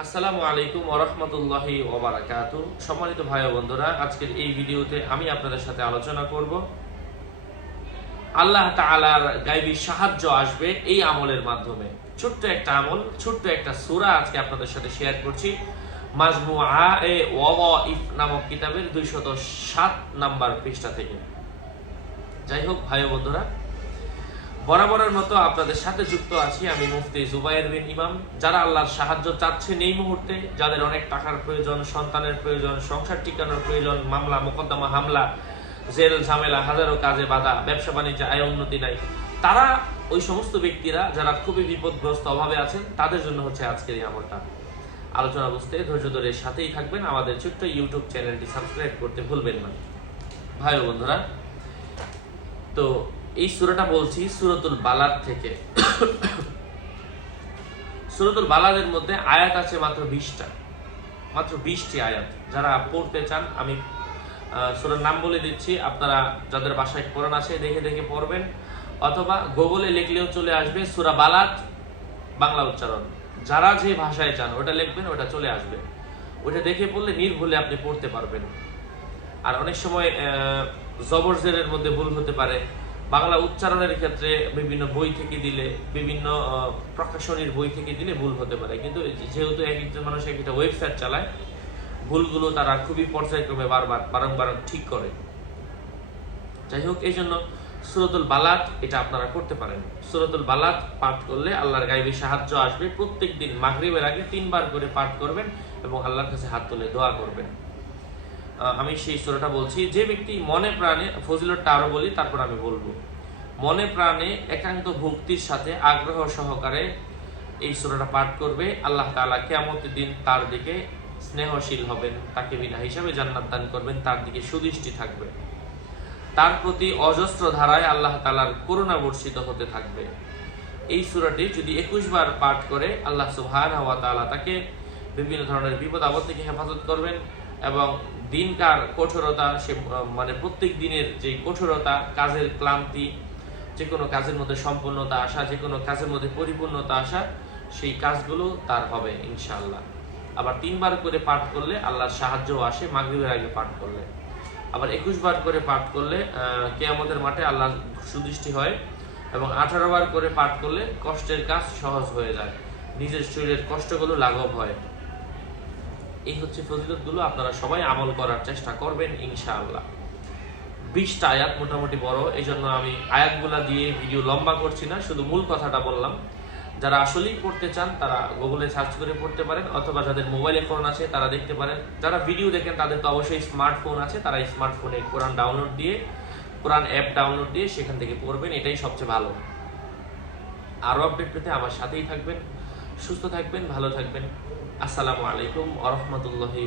আসসালামু আলাইকুম ওরহমতুল্লাহি ওবারাকাতু সম্মানিত ভাই বন্ধুরা, আজকের এই ভিডিওতে আমি আপনাদের সাথে আলোচনা করব। আল্লাহ তাআলার গাইবী সাহায্য আসবে এই আমলের মাধ্যমে। ছোট্ট একটা আমল, ছোট্ট একটা সূরা আজকে আপনাদের সাথে শেয়ার করছি। মাজমুআ এ ওয়াইফ নামক কিতাবের 207 নাম্বার পৃষ্ঠা থেকে। যাই হোক, ভাই বন্ধুরা বরাবরের মতো আপনাদের সাথে যুক্ত আছি আমি মুফতি জুবাইর বিন ইমাম, যারা আল্লাহর সাহায্য চাচ্ছেন এই মুহূর্তে, যাদের অনেক টাকার প্রয়োজন, সন্তানের প্রয়োজন, সংসার টিকানোর প্রয়োজন, মামলা, মোকদ্দমা, হামলা, জেল, ঝামেলা, হাজারো কাজে বাধা, ব্যবসা বাণিজ্যে, আয় উন্নতি নাই। তারা, ওই সমস্ত ব্যক্তিরা যারা খুবই বিপদগ্রস্ত অভাবে আছেন, তাদের জন্য হচ্ছে আজকের এই আমলটা। আলোচনা বুঝতে ধৈর্য ধরে সাথেই থাকবেন, আমাদের ছোট্ট ইউটিউব চ্যানেলটি সাবস্ক্রাইব করতে ভুলবেন না। ভাই বন্ধুরা, তো এই সুরাটা বলছি সুরতুল বালাদ থেকে। সুরতুল বালাদের মধ্যে আয়াত আছে মাত্র বিশটা। মাত্র বিশটি আয়াত। যারা পড়তে চান আমি সুরার নাম বলে দিচ্ছি। আপনারা যাদের বাসায় কোরআন আছে দেখে দেখে পড়বেন। অথবা গুগলে লিখলেও চলে আসবে সুরা বালাত বাংলা উচ্চারণ। যারা যে ভাষায় চান ওটা লিখবেন ওটা চলে আসবে। ওটা দেখে পড়লে নির্ভুলে আপনি পড়তে পারবেন। আর অনেক সময় আহ, জবর জেরের মধ্যে ভুল হতে পারে। বাংলা উচ্চারণের ক্ষেত্রে বিভিন্ন বই থেকে দিলে, বিভিন্ন প্রকাশনীর বই থেকে দিলে ভুল হতে পারে। কিন্তু যেহেতু এক একজন মানুষ এক একটা ওয়েবসাইট চালায়, ভুলগুলো তারা খুবই পর্যায়ক্রমে বারবার, বারংবার ঠিক করে। যাই হোক, এই জন্য সুরতুল বালাত এটা আপনারা করতে পারেন। সুরতুল বালাত পাঠ করলে আল্লাহর গাইবী সাহায্য আসবে। প্রত্যেক দিন মাগরিবের আগে তিনবার করে পাঠ করবেন এবং আল্লাহর কাছে হাত তুলে দোয়া করবেন। আমি সেই সুরাটা বলছি। যে ব্যক্তি মনে প্রাণে ফজিলতটা আরও বলি, তারপর আমি বলব। মনে প্রাণে একান্ত ভক্তির সাথে আগ্রহ সহকারে এই সুরাটা পাঠ করবে। আল্লাহ তাআলা কিয়ামতের দিন তার দিকে স্নেহশীল হবেন, তাকে বিনা হিসাবে জান্নাত দান করবেন, তার দিকে সুদৃষ্টি থাকবে। তার প্রতি অজস্র ধারায় আল্লাহ তাআলার করুণা বর্ষিত হতে থাকবে। এই সূরাটি যদি একুশ বার পাঠ করে, আল্লাহ সুবহানাহু ওয়া তাআলা তাকে বিভিন্ন ধরনের বিপদ আপদ থেকে হেফাজত করবেন। এবং দিনকার কঠোরতা, সে মানে প্রত্যেক দিনের যে কঠোরতা, কাজের ক্লান্তি যে কোনো কাজের মধ্যে সম্পূর্ণতা আসা যে কোনো কাজের মধ্যে পরিপূর্ণতা আসা, সেই কাজগুলো তার হবে ইনশাল্লাহ আবার তিনবার করে পাঠ করলে আল্লাহর সাহায্যও আসে, মাগরিবের আগে পাঠ করলে। আবার একুশ বার করে পাঠ করলে কেয়ামতের মাঠে আল্লাহ সুদৃষ্টি হয় এবং আঠারো বার করে পাঠ করলে কষ্টের কাজ সহজ হয়ে যায়। নিজের শরীরের কষ্টগুলো লাঘব হয়। এই হচ্ছে ফজিলতগুলো, আপনারা সবাই আমল করার চেষ্টা করবেন, ইনশাআল্লাহ। বিশটা আয়াত মোটামুটি বড় এই জন্য আমি আয়াতগুলা দিয়ে ভিডিও লম্বা করছি না, শুধু মূল কথাটা বললাম। যারা আসলেই পড়তে চান, তারা গুগলে সার্চ করে পড়তে পারেন, অথবা যাদের মোবাইলে ফোন আছে, তারা দেখতে পারেন। যারা ভিডিও দেখেন, তাদের তো অবশ্যই স্মার্টফোন আছে, তারা স্মার্টফোনে কোরআন ডাউনলোড দিয়ে, কোরআন অ্যাপ ডাউনলোড দিয়ে সেখান থেকে পড়বেন, এটাই সবচেয়ে ভালো। আরও আপডেট পেতে আমার সাথেই থাকবেন। সুস্থ থাকবেন ভালো থাকবেন। আসসালামু আলাইকুম আ রহমতুল্লাহি